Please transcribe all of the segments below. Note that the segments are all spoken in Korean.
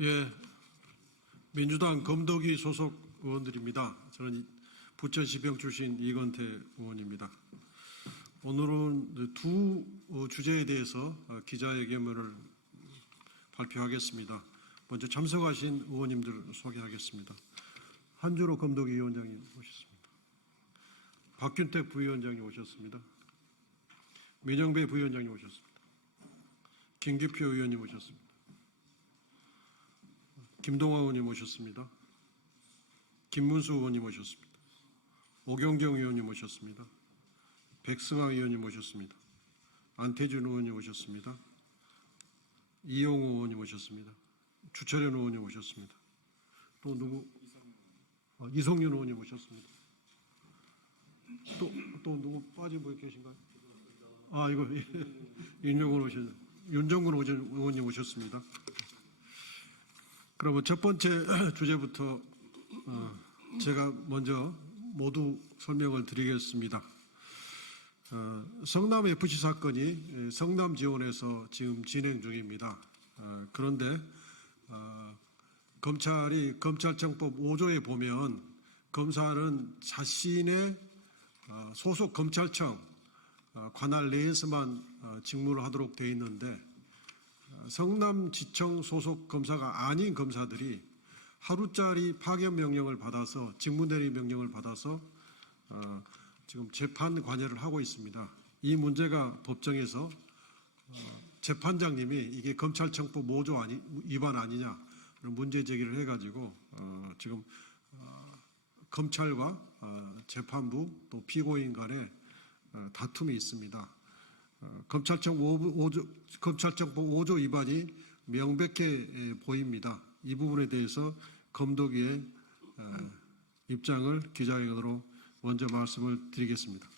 예, 민주당 검도기 소속 의원들입니다. 저는 부천시병 출신 이건태 의원입니다. 오늘은 두 주제에 대해서 기자회견문을 발표하겠습니다. 먼저 참석하신 의원님들 소개하겠습니다. 한준호 검도기 위원장님 오셨습니다. 박균택 부위원장님 오셨습니다. 민영배 부위원장님 오셨습니다. 김기표 의원님 오셨습니다. 김동화 의원님 오셨습니다. 김문수 의원님 오셨습니다. 오경정 의원님 오셨습니다. 백승하 의원님 오셨습니다. 안태준 의원님 오셨습니다. 이용호 의원님 오셨습니다. 주철현 의원님 오셨습니다. 또 누구? 이성윤 의원님 오셨습니다. 또 누구 빠진 분 계신가요? 이거 윤정근 오셨, 윤정근 의원님 오셨습니다. 그러면 첫 번째 주제부터 제가 먼저 모두 설명을 드리겠습니다. 성남FC 사건이 성남지원에서 지금 진행 중입니다. 그런데 검찰이 검찰청법 5조에 보면 검사는 자신의 소속 검찰청 관할 내에서만 직무를 하도록 되어 있는데 성남지청 소속 검사가 아닌 검사들이 하루짜리 파견 명령을 받아서 직무대리 명령을 받아서 지금 재판 관여를 하고 있습니다. 이 문제가 법정에서 재판장님이 이게 검찰청법 5조 위반 아니냐 문제 제기를 해가지고 지금 검찰과 재판부 또 피고인 간에 다툼이 있습니다. 검찰청법 5조 위반이 명백해 보입니다. 이 부분에 대해서 검도기의 입장을 기자회견으로 먼저 말씀을 드리겠습니다.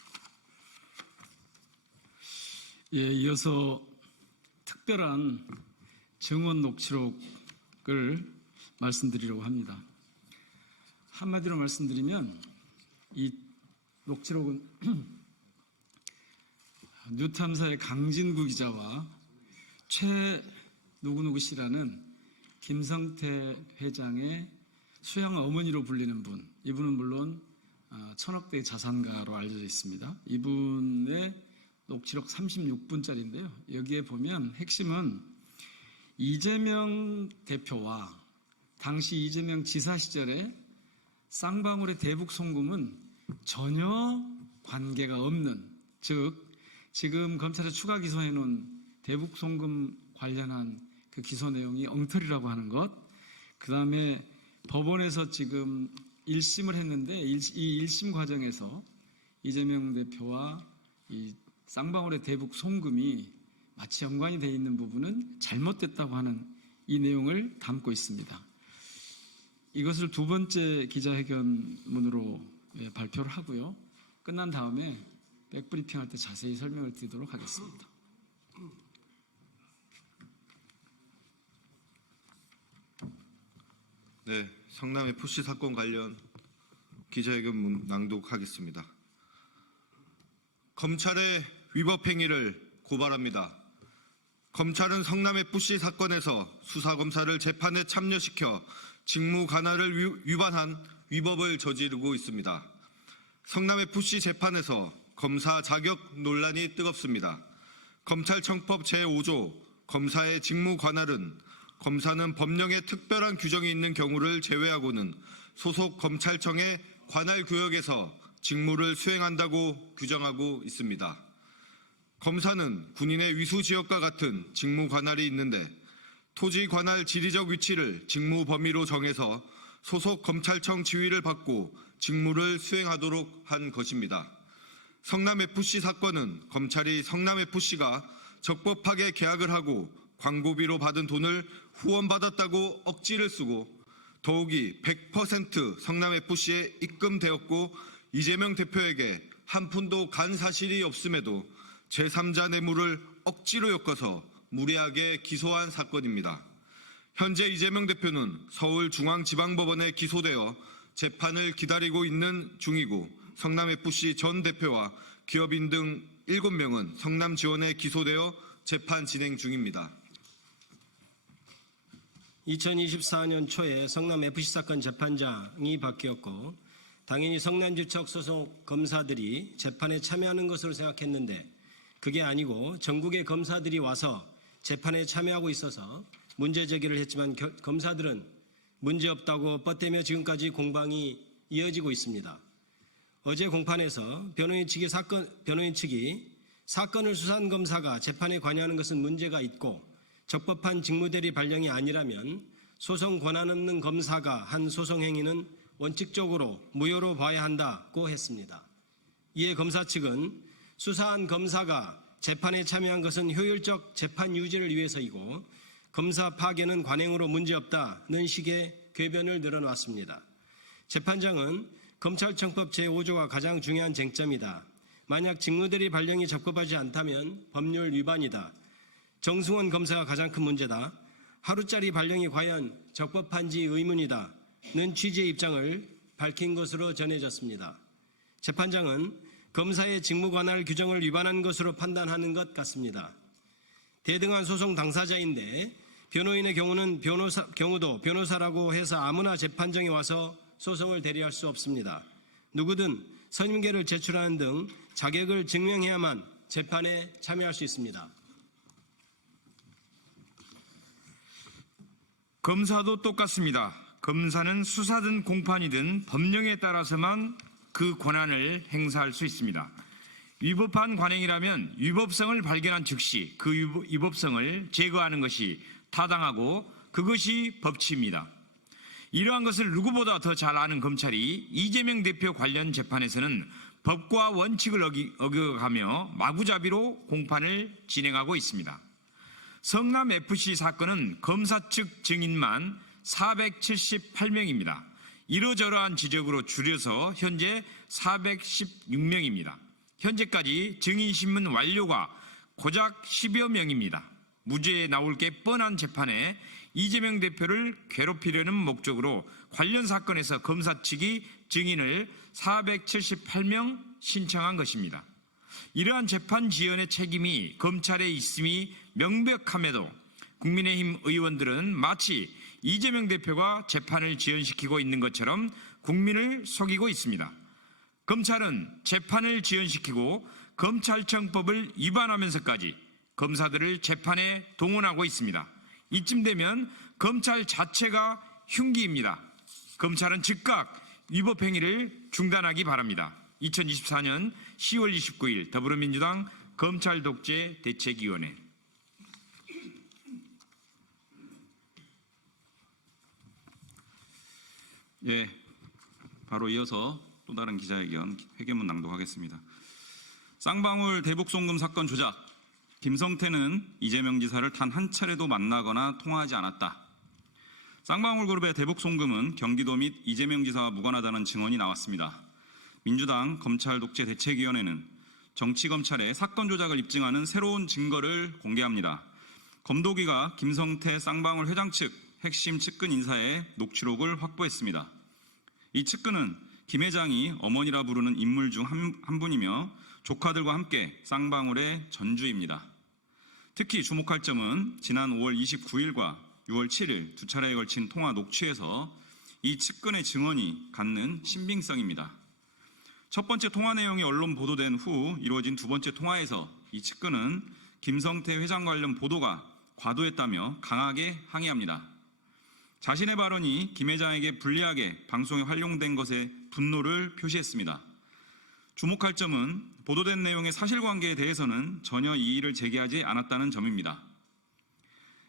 예, 이어서 특별한 증언 녹취록을 말씀드리려고 합니다. 한마디로 말씀드리면 이 녹취록은 뉴탐사의 강진구 기자와 최 누구누구 씨라는 김성태 회장의 수양 어머니로 불리는 분, 이분은 물론 천억대의 자산가로 알려져 있습니다. 이분의 녹취록 36분짜리인데요. 여기에 보면 핵심은 이재명 대표와 당시 이재명 지사 시절에 쌍방울의 대북 송금은 전혀 관계가 없는, 즉 지금 검찰에 추가 기소해 놓은 대북 송금 관련한 그 기소 내용이 엉터리라고 하는 것, 그 다음에 법원에서 지금 1심을 했는데 이 1심 과정에서 이재명 대표와 이 쌍방울의 대북 송금이 마치 연관이 되어 있는 부분은 잘못됐다고 하는 이 내용을 담고 있습니다. 이것을 두 번째 기자회견문으로 발표를 하고요. 끝난 다음에 백브리핑할 때 자세히 설명을 드리도록 하겠습니다. 네, 성남FC 사건 관련 기자회견문 낭독하겠습니다. 검찰의 위법 행위를 고발합니다. 검찰은 성남FC 사건에서 수사검사를 재판에 참여시켜 직무 관할을 위반한 위법을 저지르고 있습니다. 성남FC 재판에서 검사 자격 논란이 뜨겁습니다. 검찰청법 제5조 검사의 직무 관할은 검사는 법령에 특별한 규정이 있는 경우를 제외하고는 소속 검찰청의 관할 구역에서 직무를 수행한다고 규정하고 있습니다. 검사는 군인의 위수 지역과 같은 직무 관할이 있는데 토지 관할 지리적 위치를 직무 범위로 정해서 소속 검찰청 지휘를 받고 직무를 수행하도록 한 것입니다. 성남FC 사건은 검찰이 성남FC가 적법하게 계약을 하고 광고비로 받은 돈을 후원받았다고 억지를 쓰고 더욱이 100% 성남FC에 입금되었고 이재명 대표에게 한 푼도 간 사실이 없음에도 제3자 뇌물을 억지로 엮어서 무리하게 기소한 사건입니다. 현재 이재명 대표는 서울중앙지방법원에 기소되어 재판을 기다리고 있는 중이고 성남FC 전 대표와 기업인 등 7명은 성남지원에 기소되어 재판 진행 중입니다. 2024년 초에 성남FC 사건 재판장이 바뀌었고 당연히 성남지척 소속 검사들이 재판에 참여하는 것으로 생각했는데 그게 아니고 전국의 검사들이 와서 재판에 참여하고 있어서 문제 제기를 했지만 검사들은 문제없다고 뻗대며 지금까지 공방이 이어지고 있습니다. 어제 공판에서 변호인 측이 사건을 수사한 검사가 재판에 관여하는 것은 문제가 있고 적법한 직무대리 발령이 아니라면 소송 권한 없는 검사가 한 소송 행위는 원칙적으로 무효로 봐야 한다고 했습니다. 이에 검사 측은 수사한 검사가 재판에 참여한 것은 효율적 재판 유지를 위해서이고 검사 파견은 관행으로 문제없다는 식의 궤변을 늘어놨습니다. 재판장은 검찰청법 제5조가 가장 중요한 쟁점이다. 만약 직무대리 발령이 적법하지 않다면 법률 위반이다. 정승원 검사가 가장 큰 문제다. 하루짜리 발령이 과연 적법한지 의문이다. 는 취지의 입장을 밝힌 것으로 전해졌습니다. 재판장은 검사의 직무 관할 규정을 위반한 것으로 판단하는 것 같습니다. 대등한 소송 당사자인데 변호인의 경우도 변호사라고 해서 아무나 재판정에 와서 소송을 대리할 수 없습니다. 누구든 선임계를 제출하는 등 자격을 증명해야만 재판에 참여할 수 있습니다. 검사도 똑같습니다. 검사는 수사든 공판이든 법령에 따라서만 그 권한을 행사할 수 있습니다. 위법한 관행이라면 위법성을 발견한 즉시 그 위법성을 제거하는 것이 타당하고 그것이 법치입니다. 이러한 것을 누구보다 더 잘 아는 검찰이 이재명 대표 관련 재판에서는 법과 원칙을 어겨가며 마구잡이로 공판을 진행하고 있습니다. 성남FC 사건은 검사 측 증인만 478명입니다. 이러저러한 지적으로 줄여서 현재 416명입니다. 현재까지 증인신문 완료가 고작 10여 명입니다. 무죄에 나올 게 뻔한 재판에 이재명 대표를 괴롭히려는 목적으로 관련 사건에서 검사 측이 증인을 478명 신청한 것입니다. 이러한 재판 지연의 책임이 검찰에 있음이 명백함에도 국민의힘 의원들은 마치 이재명 대표가 재판을 지연시키고 있는 것처럼 국민을 속이고 있습니다. 검찰은 재판을 지연시키고 검찰청법을 위반하면서까지 검사들을 재판에 동원하고 있습니다. 이쯤 되면 검찰 자체가 흉기입니다. 검찰은 즉각 위법 행위를 중단하기 바랍니다. 2024년 10월 29일 더불어민주당 검찰독재 대책위원회. 예, 바로 이어서 또 다른 기자회견 회견문 낭독하겠습니다. 쌍방울 대북송금 사건 조작. 김성태는 이재명 지사를 단 한 차례도 만나거나 통화하지 않았다. 쌍방울 그룹의 대북송금은 경기도 및 이재명 지사와 무관하다는 증언이 나왔습니다. 민주당 검찰독재대책위원회는 정치검찰의 사건 조작을 입증하는 새로운 증거를 공개합니다. 검도기가 김성태 쌍방울 회장 측 핵심 측근 인사의 녹취록을 확보했습니다. 이 측근은 김 회장이 어머니라 부르는 인물 중 한 분이며 조카들과 함께 쌍방울의 전주입니다. 특히 주목할 점은 지난 5월 29일과 6월 7일 두 차례에 걸친 통화 녹취에서 이 측근의 증언이 갖는 신빙성입니다. 첫 번째 통화 내용이 언론 보도된 후 이루어진 두 번째 통화에서 이 측근은 김성태 회장 관련 보도가 과도했다며 강하게 항의합니다. 자신의 발언이 김 회장에게 불리하게 방송에 활용된 것에 분노를 표시했습니다. 주목할 점은 보도된 내용의 사실관계에 대해서는 전혀 이의를 제기하지 않았다는 점입니다.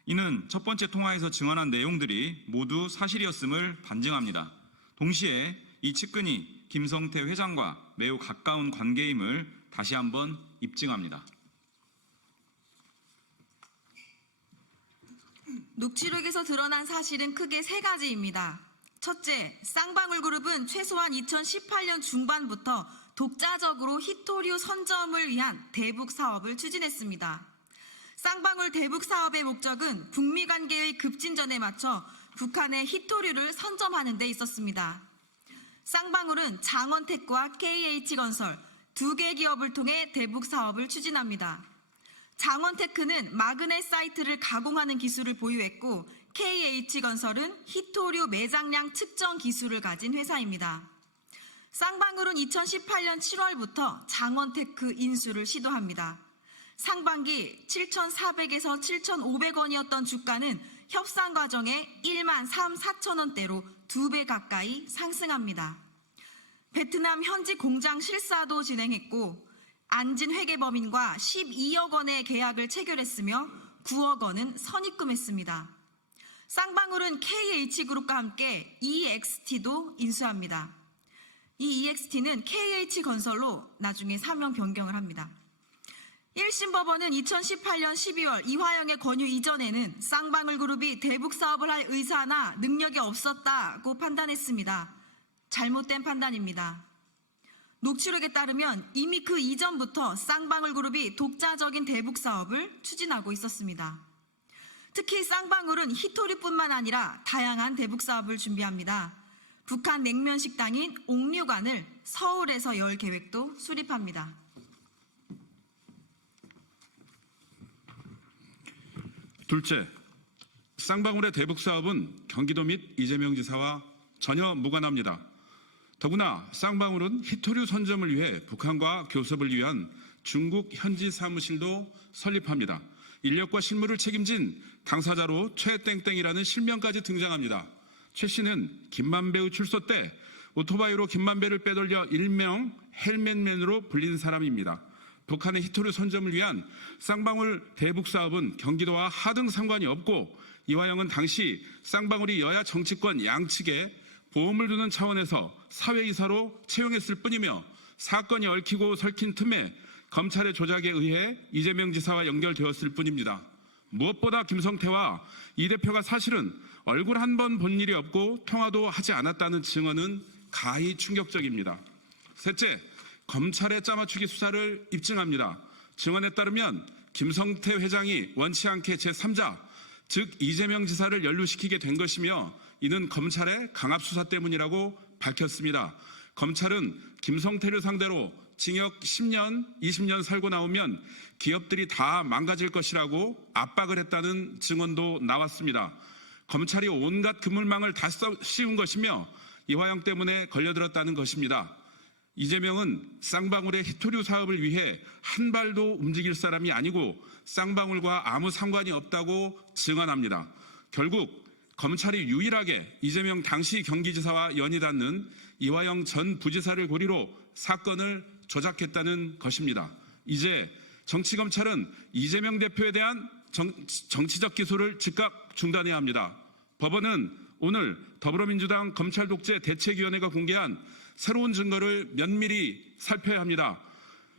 이는 첫 번째 통화에서 증언한 내용들이 모두 사실이었음을 반증합니다. 동시에 이 측근이 김성태 회장과 매우 가까운 관계임을 다시 한번 입증합니다. 녹취록에서 드러난 사실은 크게 세 가지입니다. 첫째, 쌍방울그룹은 최소한 2018년 중반부터 독자적으로 히토류 선점을 위한 대북 사업을 추진했습니다. 쌍방울 대북 사업의 목적은 북미 관계의 급진전에 맞춰 북한의 히토류를 선점하는 데 있었습니다. 쌍방울은 장원택과 KH건설 두 개 기업을 통해 대북 사업을 추진합니다. 장원테크는 마그넷 사이트를 가공하는 기술을 보유했고 KH건설은 히토류 매장량 측정 기술을 가진 회사입니다. 쌍방울은 2018년 7월부터 장원테크 인수를 시도합니다. 상반기 7,400에서 7,500원이었던 주가는 협상 과정에 1만 3,4천원대로 2배 가까이 상승합니다. 베트남 현지 공장 실사도 진행했고 안진 회계법인과 12억 원의 계약을 체결했으며 9억 원은 선입금했습니다. 쌍방울은 KH그룹과 함께 EXT도 인수합니다. 이 EXT는 KH건설로 나중에 사명 변경을 합니다. 1심 법원은 2018년 12월 이화영의 권유 이전에는 쌍방울그룹이 대북 사업을 할 의사나 능력이 없었다고 판단했습니다. 잘못된 판단입니다. 녹취록에 따르면 이미 그 이전부터 쌍방울그룹이 독자적인 대북 사업을 추진하고 있었습니다. 특히 쌍방울은 히토류뿐만 아니라 다양한 대북 사업을 준비합니다. 북한 냉면 식당인 옥류관을 서울에서 열 계획도 수립합니다. 둘째, 쌍방울의 대북 사업은 경기도 및 이재명 지사와 전혀 무관합니다. 더구나 쌍방울은 히토류 선점을 위해 북한과 교섭을 위한 중국 현지 사무실도 설립합니다. 인력과 실무를 책임진 당사자로 최땡땡이라는 실명까지 등장합니다. 최 씨는 김만배의 출소 때 오토바이로 김만배를 빼돌려 일명 헬멧맨으로 불린 사람입니다. 북한의 히토류 선점을 위한 쌍방울 대북 사업은 경기도와 하등 상관이 없고 이화영은 당시 쌍방울이 여야 정치권 양측에 보험을 두는 차원에서 사회이사로 채용했을 뿐이며 사건이 얽히고 설킨 틈에 검찰의 조작에 의해 이재명 지사와 연결되었을 뿐입니다. 무엇보다 김성태와 이 대표가 사실은 얼굴 한 번 본 일이 없고 통화도 하지 않았다는 증언은 가히 충격적입니다. 셋째, 검찰의 짜맞추기 수사를 입증합니다. 증언에 따르면 김성태 회장이 원치 않게 제3자, 즉 이재명 지사를 연루시키게 된 것이며 이는 검찰의 강압 수사 때문이라고 밝혔습니다. 검찰은 김성태를 상대로 징역 10년, 20년 살고 나오면 기업들이 다 망가질 것이라고 압박을 했다는 증언도 나왔습니다. 검찰이 온갖 그물망을 다 씌운 것이며 이화영 때문에 걸려들었다는 것입니다. 이재명은 쌍방울의 히토류 사업을 위해 한 발도 움직일 사람이 아니고 쌍방울과 아무 상관이 없다고 증언합니다. 결국 검찰이 유일하게 이재명 당시 경기지사와 연이 닿는 이화영 전 부지사를 고리로 사건을 조작했다는 것입니다. 이제 정치검찰은 이재명 대표에 대한 정치적 기소를 즉각 중단해야 합니다. 법원은 오늘 더불어민주당 검찰독재 대책위원회가 공개한 새로운 증거를 면밀히 살펴야 합니다.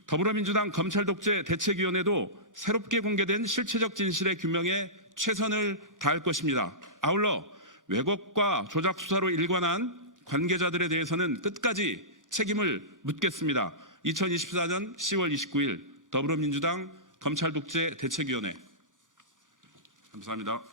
더불어민주당 검찰독재 대책위원회도 새롭게 공개된 실체적 진실의 규명에 최선을 다할 것입니다. 아울러 왜곡과 조작 수사로 일관한 관계자들에 대해서는 끝까지 책임을 묻겠습니다. 2024년 10월 29일 더불어민주당 검찰독재 대책위원회. 감사합니다.